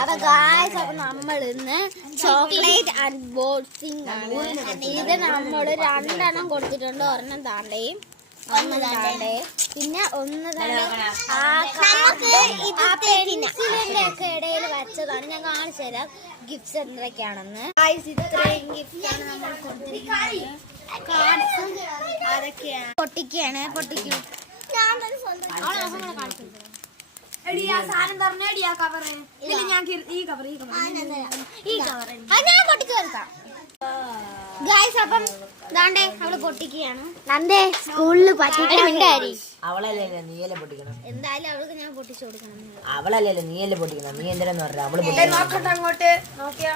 അപ്പൊ ഗായ്സ് അപ്പൊ നമ്മൾ ഇന്ന് ചോക്ലേറ്റ് അൺബോക്സിംഗ് ആണ്. ഇത് നമ്മൾ 2 എണ്ണം കൊടുത്തിട്ടുണ്ട്. ഒരെണ്ണം താണ്ടയും ഒന്ന് താണ്ടേ, പിന്നെ ഒന്ന് പെൻസിലിന്റെ ഒക്കെ ഇടയിൽ വെച്ചതാണ്. ഞാൻ കാണിച്ചു തരാം ഗിഫ്റ്റ്സ് എന്തൊക്കെയാണെന്ന്. ഇത്രയും ഗിഫ്റ്റ് ആണ് നമ്മൾ കൊടുത്തിരിക്കുന്നത്. കാർഡ്സും അതൊക്കെയാണ്. പൊട്ടിക്കുകയാണ്. പൊട്ടിക്കും ഗായ്സ്. അപ്പം ദാണ്ടേ അവള് പൊട്ടിക്കുകയാണ്. നന്ദേ സ്കൂളിൽ അവളല്ലേ നീയല്ലേ പൊട്ടിക്കണം. എന്തായാലും അവൾക്ക് ഞാൻ പൊട്ടിച്ചു കൊടുക്കണം. അവളല്ലേ നീയല്ലേ പൊട്ടിക്കണം. നീ എന്തിനാന്ന് പറഞ്ഞ അവള് നോക്കട്ടെ അങ്ങോട്ട് നോക്കിയാ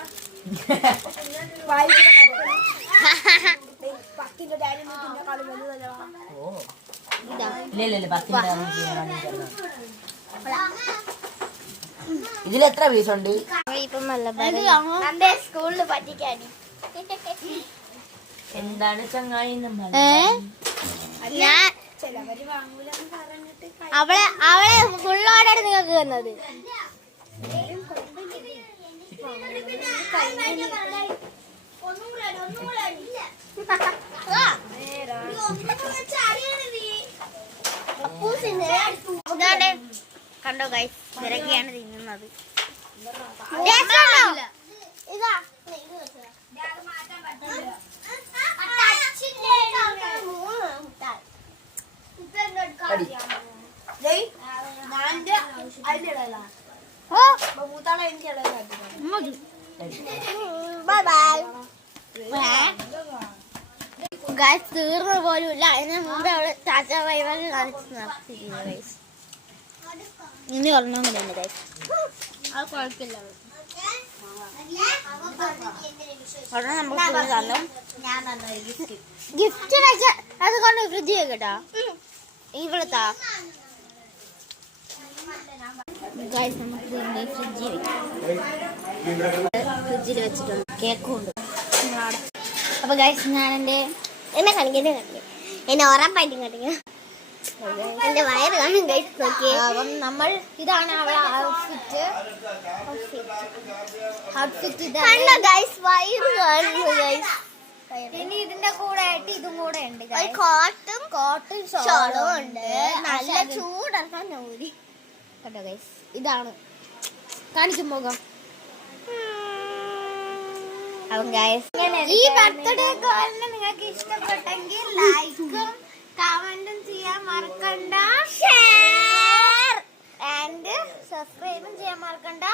ഇതിലെത്ര പീസുണ്ട്? സ്കൂളിൽ പറ്റിക്കാനി എന്താണ് ചങ്ങായി അവളെ ഫുള്ളോടാണ് നിങ്ങൾക്ക് തന്നത്. കണ്ടോ ഗൈസ്, ഇവരൊക്കെയാണ് തിന്നുന്നത്. ഗൈസ് തീർന്ന പോലും ഇല്ല. അതിന് മുമ്പ് അവള് ചാച്ചാ വൈവാഗ് കാണിച്ച് നടത്തിയിരുന്നു ഗൈസ്. ഇനി ഒരെണ്ണം കൂടെ ഉണ്ട് ഗൈസ്. അത് കുഴപ്പമില്ല. ഒരെണ്ണം നമുക്ക് തന്നു. ഗിഫ്റ്റ് അത് കൊണ്ട് ഫ്രിഡ്ജ് കേട്ടോ. ഇവിടുത്താ ഗൈസ് നമുക്ക് ഫ്രിഡ്ജിൽ വെച്ചിട്ടുണ്ട്. കേക്കും ഉണ്ട്. അപ്പൊ ഗൈസ് ഞാൻ എന്നെ കാണിക്കുന്നത് എന്നെ ഉറപ്പായിട്ടും കാണിക്കുക. എന്റെ വയറ് കാണും ഗൈസ്. നോക്കിയേ. അപ്പം നമ്മൾ ഇതാണ് അവളെ ഔട്ട്ഫിറ്റ്. ഇതാണ് ഗൈസ്. വയറ് കാണുന്നു ഗൈസ്. ഇനി ഇതിന്റെ കൂടെ ആയിട്ട് ഇതും കൂടെ ഉണ്ട്. കോട്ടും ഷോളും ഉണ്ട്. നല്ല ചൂടാക്കാൻ ഊരി കേട്ടോ ഗൈസ്. ഇതാണ് കാണിക്കും മുഖം. അപ്പം ഗൈസ് ഈ ബർത്ത്ഡേ കോളിന് നിങ്ങൾക്ക് ഇഷ്ടപ്പെട്ടെങ്കിൽ ലൈക്കും കമന്റും ചെയ്യാൻ മറക്കണ്ട. ഷെയർ ആൻഡ് സബ്സ്ക്രൈബും ചെയ്യാൻ മറക്കണ്ട.